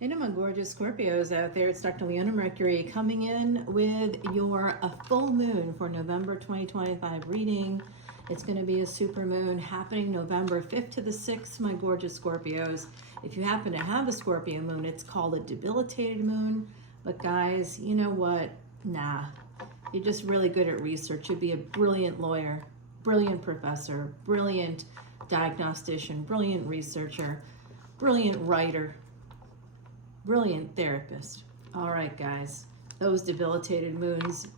Hey to my gorgeous Scorpios out there, it's Dr. Leona Mercury coming in with your full moon for November 2025 reading. It's going to be a super moon happening November 5th to the 6th, my gorgeous Scorpios. If you happen to have a Scorpio moon, it's called a debilitated moon. But guys, you know what? Nah, you're just really good at research. You'd be a brilliant lawyer, brilliant professor, brilliant diagnostician, brilliant researcher, brilliant writer, brilliant therapist. All right, guys, those debilitated moons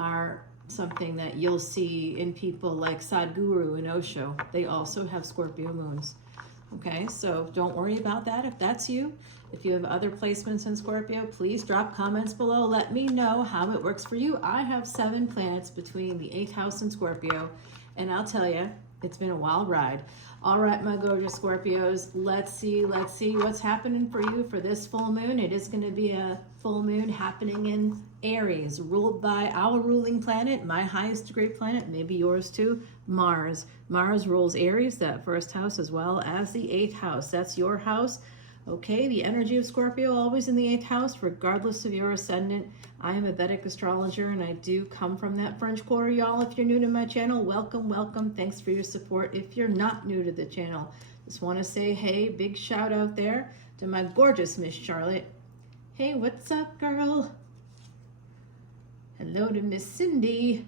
are something that you'll see in people like Sadhguru and Osho. They also have Scorpio moons. Okay, so don't worry about that if that's you. If you have other placements in Scorpio, please drop comments below. Let me know how it works for you. I have 7 planets between the 8th house and Scorpio, and I'll tell you, it's been a wild ride. All right, my gorgeous Scorpios, let's see what's happening for you for this full moon. It is going to be a full moon happening in Aries, ruled by our ruling planet, my highest degree planet, maybe yours too, Mars. Mars rules Aries, that first house, as well as the 8th house. That's your house. Okay, the energy of Scorpio always in the 8th house, regardless of your ascendant. I am a Vedic astrologer, and I do come from that French Quarter, y'all. If you're new to my channel, welcome, welcome. Thanks for your support. If you're not new to the channel, just want to say, hey, big shout out there to my gorgeous Miss Charlotte. Hey, what's up, girl? Hello to Miss Cindy.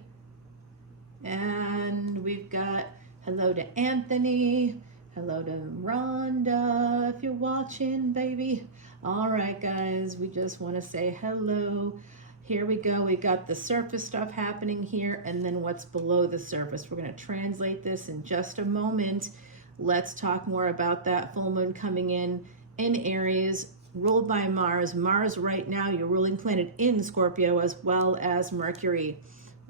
And we've got hello to Anthony. Hello to Rhonda, if you're watching, baby. All right, guys, we just want to say hello. Here we go. We got the surface stuff happening here, and then what's below the surface. We're going to translate this in just a moment. Let's talk more about that full moon coming in Aries, ruled by Mars. Mars right now, your ruling planet in Scorpio, as well as Mercury.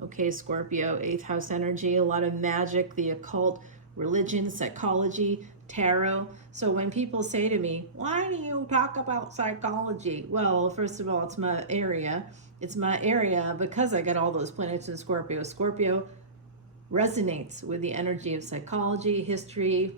Okay, Scorpio, 8th house energy, a lot of magic, the occult, religion, psychology, tarot. So when people say to me, why do you talk about psychology? Well, first of all, it's my area. It's my area because I got all those planets in Scorpio. Scorpio resonates with the energy of psychology, history,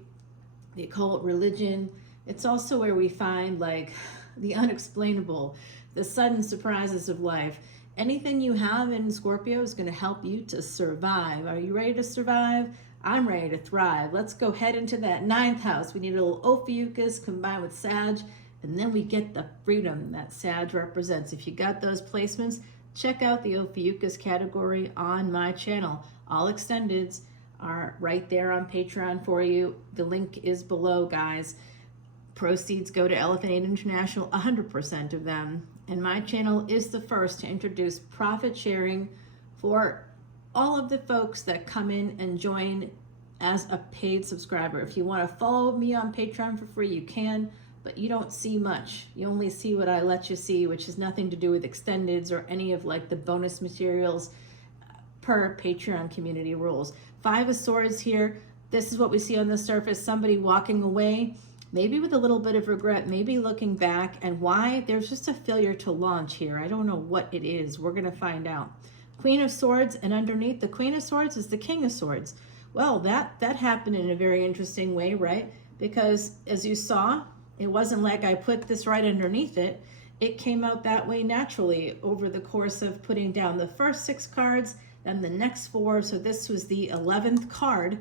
the occult, religion. It's also where we find like the unexplainable, the sudden surprises of life. Anything you have in Scorpio is going to help you to survive. Are you ready to survive? I'm ready to thrive. Let's go head into that 9th house. We need a little Ophiuchus combined with Sag, and then we get the freedom that Sag represents. If you got those placements, check out the Ophiuchus category on my channel. All extendeds are right there on Patreon for you. The link is below, guys. Proceeds go to Elephant Aid International, 100% of them. And my channel is the first to introduce profit sharing for all of the folks that come in and join as a paid subscriber. If you want to follow me on Patreon for free, you can, but you don't see much. You only see what I let you see, which has nothing to do with extendeds or any of like the bonus materials per Patreon community rules. 5 of Swords here. This is what we see on the surface. Somebody walking away, maybe with a little bit of regret, maybe looking back, and why? There's just a failure to launch here. I don't know what it is. We're going to find out. Queen of Swords, and underneath the Queen of Swords is the King of Swords. Well, that happened in a very interesting way, right? Because as you saw, it wasn't like I put this right underneath it. It came out that way naturally over the course of putting down the first 6 cards, then the next 4. So this was the 11th card.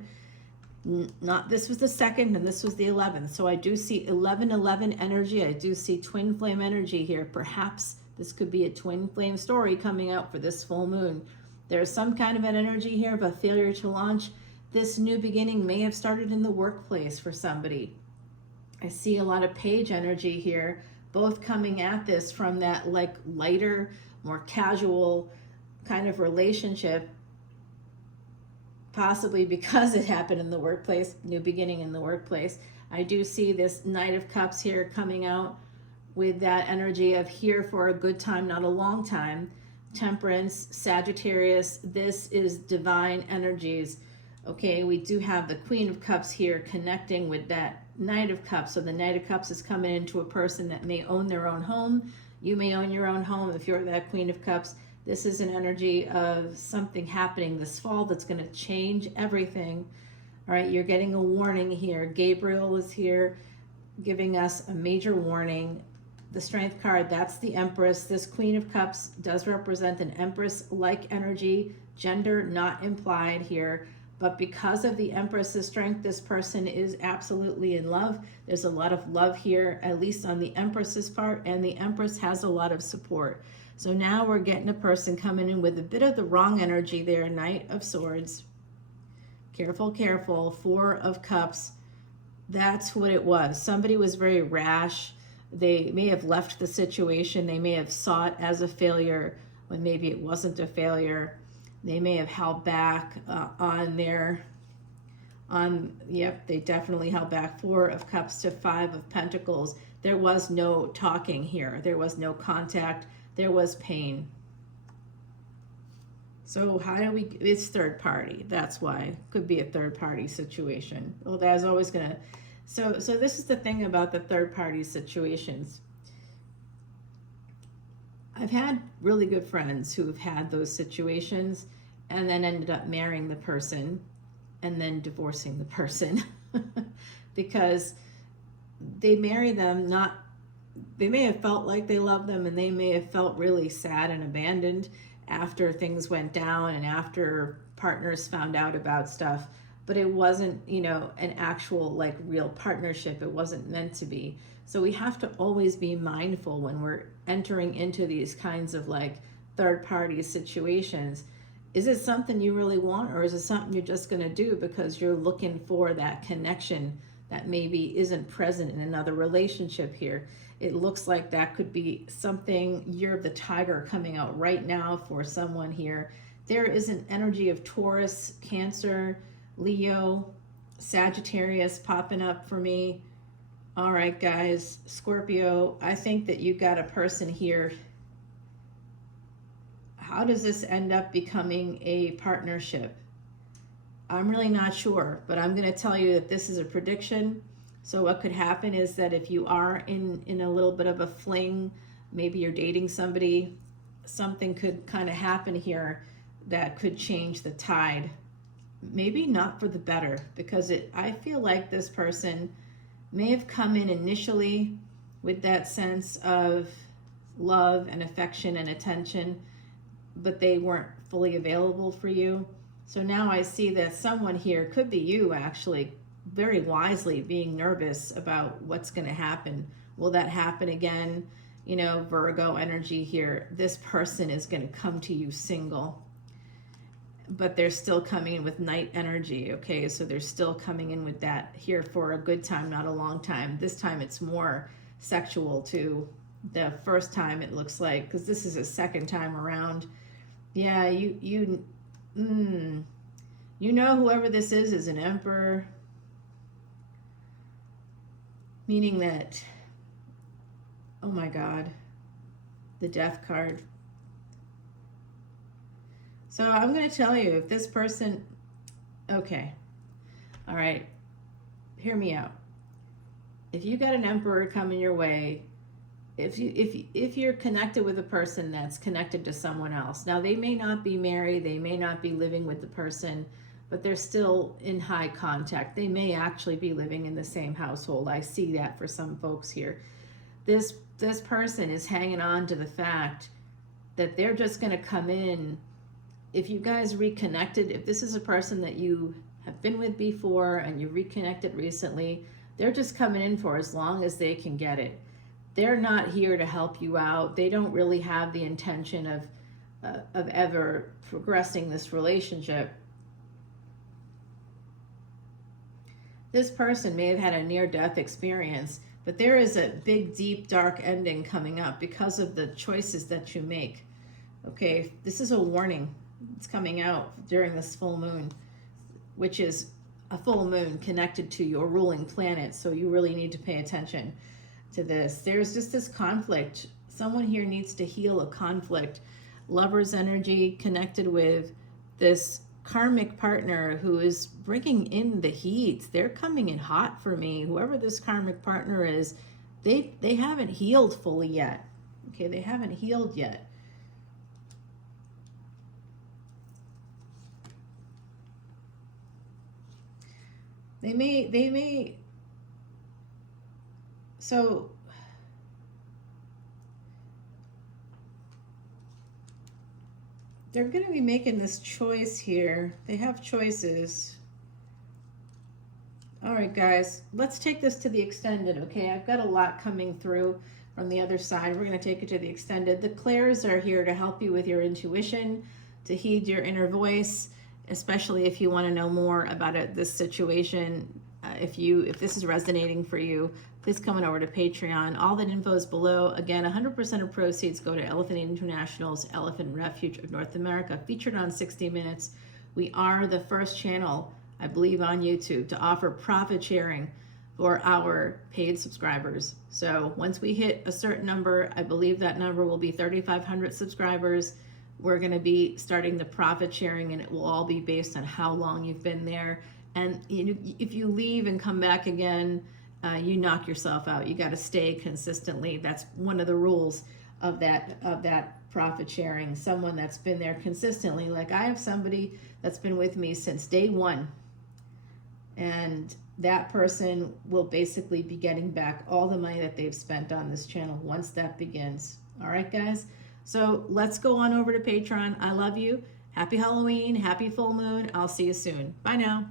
This was the 2nd, and this was the 11th. So I do see 11-11 energy. I do see twin flame energy here. Perhaps this could be a twin flame story coming out for this full moon. There's some kind of an energy here of a failure to launch. This new beginning may have started in the workplace for somebody. I see a lot of page energy here, both coming at this from that like lighter, more casual kind of relationship, possibly because it happened in the workplace, new beginning in the workplace. I do see this Knight of Cups here coming out with that energy of here for a good time, not a long time. Temperance, Sagittarius, this is divine energies. Okay, we do have the Queen of Cups here connecting with that Knight of Cups. So the Knight of Cups is coming into a person that may own their own home. You may own your own home if you're that Queen of Cups. This is an energy of something happening this fall that's going to change everything. All right, you're getting a warning here. Gabriel is here giving us a major warning. the Strength card, that's the Empress. This Queen of Cups does represent an Empress-like energy, gender not implied here. But because of the Empress's strength, this person is absolutely in love. There's a lot of love here, at least on the Empress's part, and the Empress has a lot of support. So now we're getting a person coming in with a bit of the wrong energy there. Knight of Swords. Careful, careful. Four of Cups. That's what it was. Somebody was very rash. They may have left the situation. They may have saw it as a failure when maybe it wasn't a failure. They may have held back yep, they definitely held back. Four of Cups to Five of Pentacles. There was no talking here. There was no contact. There was pain. So how do we, it's third party. That's why. Could be a third party situation. Well, that's always going to, so this is the thing about the third party situations. I've had really good friends who have had those situations and then ended up marrying the person and then divorcing the person because they marry them not, they may have felt like they loved them and they may have felt really sad and abandoned after things went down and after partners found out about stuff, but it wasn't, you know, an actual like real partnership. It wasn't meant to be. So we have to always be mindful when we're entering into these kinds of like third party situations. Is it something you really want, or is it something you're just going to do because you're looking for that connection that maybe isn't present in another relationship here? It looks like that could be something, Year of the Tiger coming out right now for someone here. There is an energy of Taurus, Cancer, Leo, Sagittarius popping up for me. All right, guys, Scorpio, I think that you got a person here. How does this end up becoming a partnership? I'm really not sure, but I'm going to tell you that this is a prediction. So what could happen is that if you are in a little bit of a fling, maybe you're dating somebody, something could kind of happen here that could change the tide. Maybe not for the better, because I feel like this person may have come in initially with that sense of love and affection and attention, but they weren't fully available for you. So now I see that someone here, could be you actually, very wisely being nervous about what's going to happen. Will that happen again? You know, Virgo energy here. This person is going to come to you single, but they're still coming in with Knight energy, okay? So they're still coming in with that here for a good time, not a long time. This time it's more sexual to the first time, it looks like, because this is a second time around. Yeah, you know whoever this is an emperor, meaning that, oh my God, the Death card. So I'm going to tell you, if this person, okay, all right, hear me out. If you got an emperor coming your way, if you're connected with a person that's connected to someone else, now they may not be married, they may not be living with the person, but they're still in high contact. They may actually be living in the same household. I see that for some folks here. This person is hanging on to the fact that they're just going to come in. If you guys reconnected, if this is a person that you have been with before and you reconnected recently, they're just coming in for as long as they can get it. They're not here to help you out. They don't really have the intention of ever progressing this relationship. This person may have had a near-death experience, but there is a big, deep, dark ending coming up because of the choices that you make. Okay, this is a warning. It's coming out during this full moon, which is a full moon connected to your ruling planet, so you really need to pay attention to this. There's just this conflict. Someone here needs to heal a conflict. Lover's energy connected with this karmic partner who is bringing in the heat. They're coming in hot for me. Whoever this karmic partner is, they haven't healed fully yet. Okay, they haven't healed yet. They may, so They're going to be making this choice here. They have choices. All right, guys, let's take this to the extended, okay? I've got a lot coming through from the other side. We're going to take it to the extended. The clairs are here to help you with your intuition, to heed your inner voice, especially if you want to know more about this situation. If this is resonating for you, please come on over to Patreon. All that info is below. Again, 100% of proceeds go to Elephant International's Elephant Refuge of North America, featured on 60 Minutes. We are the first channel, I believe, on YouTube to offer profit sharing for our paid subscribers. So once we hit a certain number, I believe that number will be 3,500 subscribers, we're going to be starting the profit sharing, and it will all be based on how long you've been there. And if you leave and come back again, you knock yourself out. You got to stay consistently. That's one of the rules of that profit sharing. Someone that's been there consistently. Like I have somebody that's been with me since day one, and that person will basically be getting back all the money that they've spent on this channel once that begins. All right, guys. So let's go on over to Patreon. I love you. Happy Halloween. Happy full moon. I'll see you soon. Bye now.